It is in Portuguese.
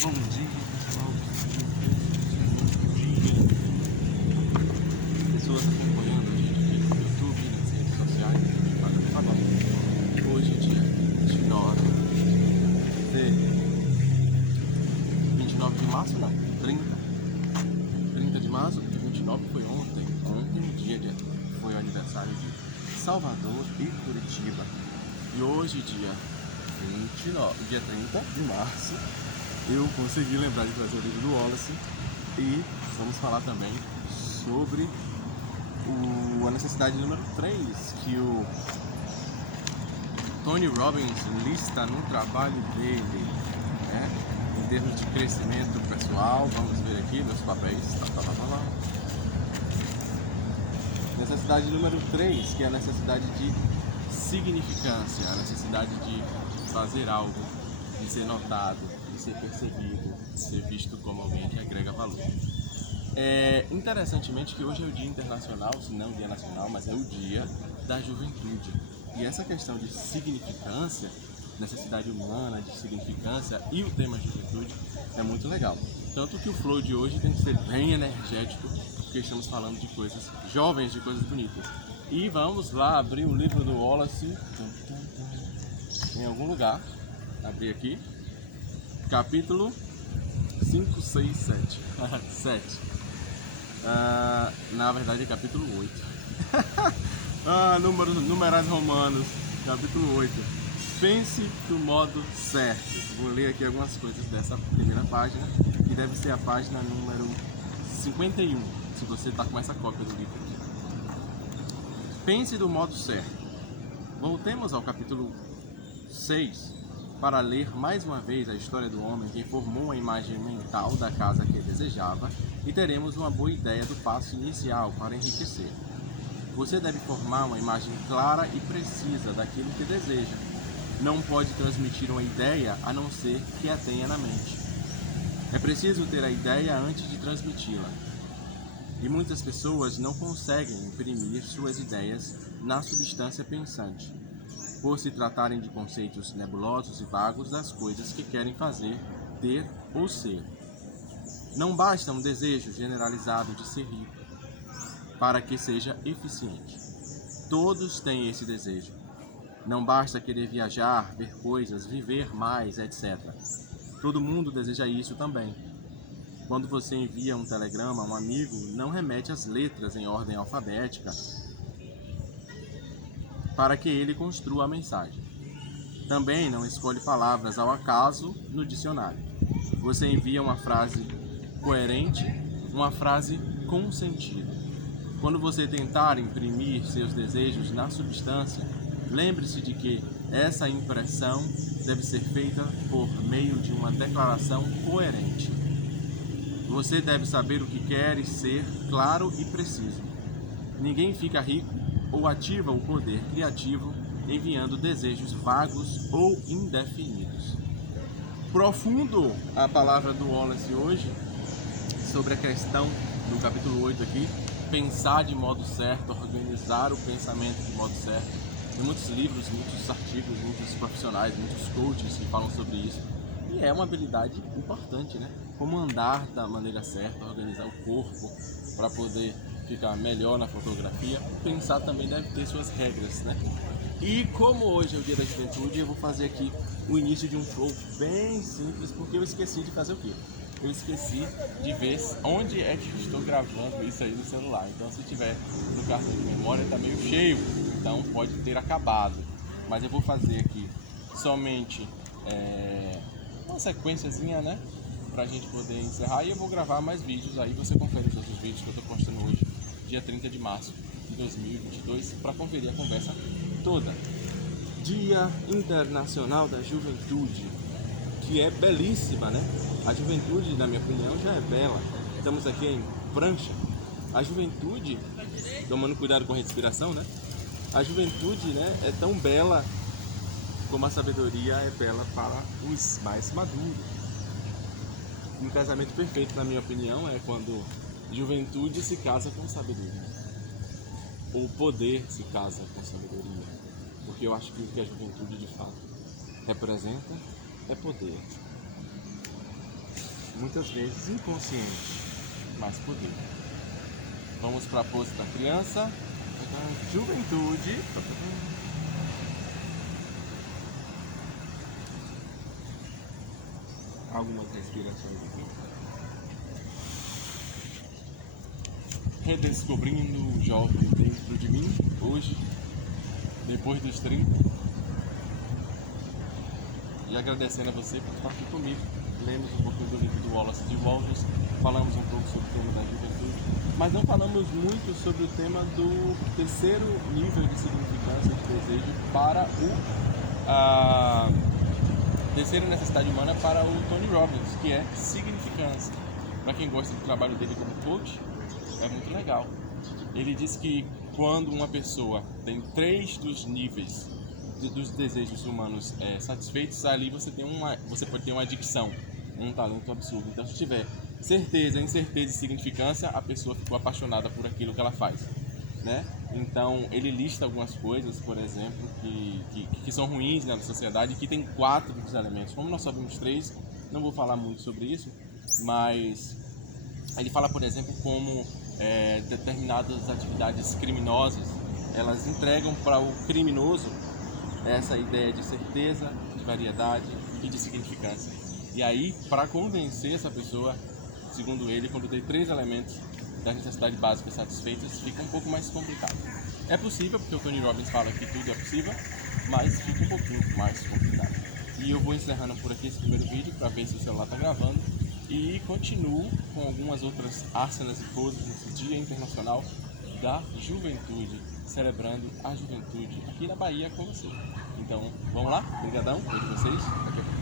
Bom dia, pessoal. Pessoas acompanhando a gente aqui no YouTube, nas redes sociais. Tá bom. Hoje, dia 29 de março, não, 30 de março, e 29 foi ontem. Ontem, foi o aniversário de Salvador e Curitiba. E hoje, dia 30 de março, eu consegui lembrar de trazer o livro do Wallace e vamos falar também sobre a necessidade número 3 que o Tony Robbins lista no trabalho dele, né? Em termos de crescimento pessoal. Vamos ver aqui meus papéis. Necessidade número 3, que é a necessidade de significância, a necessidade de fazer algo, de ser notado, de ser percebido, de ser visto como alguém que agrega valor. Interessantemente que hoje é o Dia Internacional, se não o Dia Nacional, mas é o Dia da Juventude. E essa questão de significância, necessidade humana de significância e o tema juventude é muito legal. Tanto que o flow de hoje tem que ser bem energético, porque estamos falando de coisas jovens, de coisas bonitas. E vamos lá abrir o livro do Wallace em algum lugar. Abrir aqui. Capítulo 5, 6, 7. 7. Na verdade é capítulo 8. Numerais romanos, capítulo 8. Pense do modo certo. Vou ler aqui algumas coisas dessa primeira página, que deve ser a página número 51, se você está com essa cópia do livro aqui. Pense do modo certo. Voltemos ao capítulo 6 para ler mais uma vez a história do homem que formou a imagem mental da casa que desejava e teremos uma boa ideia do passo inicial para enriquecer. Você deve formar uma imagem clara e precisa daquilo que deseja. Não pode transmitir uma ideia a não ser que a tenha na mente. É preciso ter a ideia antes de transmiti-la. E muitas pessoas não conseguem imprimir suas ideias na substância pensante, por se tratarem de conceitos nebulosos e vagos das coisas que querem fazer, ter ou ser. Não basta um desejo generalizado de ser rico para que seja eficiente. Todos têm esse desejo. Não basta querer viajar, ver coisas, viver mais, etc. Todo mundo deseja isso também. Quando você envia um telegrama a um amigo, não remete as letras em ordem alfabética para que ele construa a mensagem. Também não escolhe palavras ao acaso no dicionário. Você envia uma frase coerente, uma frase com sentido. Quando você tentar imprimir seus desejos na substância, lembre-se de que essa impressão deve ser feita por meio de uma declaração coerente. Você deve saber o que quer e ser claro e preciso. Ninguém fica rico ou ativa o poder criativo enviando desejos vagos ou indefinidos. Profundo a palavra do Wallace hoje sobre a questão do capítulo 8 aqui, pensar de modo certo, organizar o pensamento de modo certo. Tem muitos livros, muitos artigos, muitos profissionais, muitos coaches que falam sobre isso. E é uma habilidade importante, né? Como andar da maneira certa, organizar o corpo para poder ficar melhor na fotografia. Pensar também deve ter suas regras, né? E como hoje é o dia da juventude, eu vou fazer aqui o início de um flow bem simples, porque eu esqueci de fazer o quê? Eu esqueci de ver onde é que estou gravando isso aí no celular. Então, se tiver no cartão de memória, está meio cheio, então pode ter acabado. Mas eu vou fazer aqui somente uma sequenciazinha, né? Pra gente poder encerrar, e eu vou gravar mais vídeos, aí você confere os outros vídeos que eu tô postando hoje, dia 30 de março de 2022, para conferir a conversa toda. Dia Internacional da Juventude, que é belíssima, né? A juventude, na minha opinião, já é bela. Estamos aqui em prancha. A juventude, tomando cuidado com a respiração, né? A juventude, né, é tão bela como a sabedoria é bela para os mais maduros. Um casamento perfeito, na minha opinião, é quando juventude se casa com sabedoria. Ou poder se casa com sabedoria. Porque eu acho que o que a juventude de fato representa é poder. muitas vezes inconsciente, mas por dentro. Vamos para a pose da criança. Juventude. Algumas respirações aqui. Redescobrindo o jovem dentro de mim, hoje, depois dos 30. E agradecendo a você por estar aqui comigo. Lemos um pouquinho do livro do Wallace de Walvis, falamos um pouco sobre o tema da juventude, mas não falamos muito sobre o tema do terceiro nível de significância de desejo para a terceira necessidade humana para o Tony Robbins, que é significância. Para quem gosta do trabalho dele como coach, é muito legal. Ele diz que quando uma pessoa tem 3 dos níveis dos desejos humanos satisfeitos, ali você pode ter uma adicção, um talento absurdo. Então, se tiver certeza, incerteza e significância, a pessoa ficou apaixonada por aquilo que ela faz, né? Então, ele lista algumas coisas, por exemplo, que são ruins na sociedade, que tem 4 dos elementos. Como nós só vimos 3, não vou falar muito sobre isso, mas ele fala, por exemplo, como determinadas atividades criminosas, elas entregam para o criminoso essa ideia de certeza, de variedade e de significância. E aí, para convencer essa pessoa, segundo ele, quando tem 3 elementos das necessidades básicas satisfeitas, fica um pouco mais complicado. É possível, porque o Tony Robbins fala que tudo é possível, mas fica um pouquinho mais complicado. E eu vou encerrando por aqui esse primeiro vídeo para ver se o celular está gravando e continuo com algumas outras asanas e poses nesse Dia Internacional da Juventude, celebrando a juventude aqui na Bahia com você. Então, vamos lá? Obrigadão, vejo vocês daqui a pouco.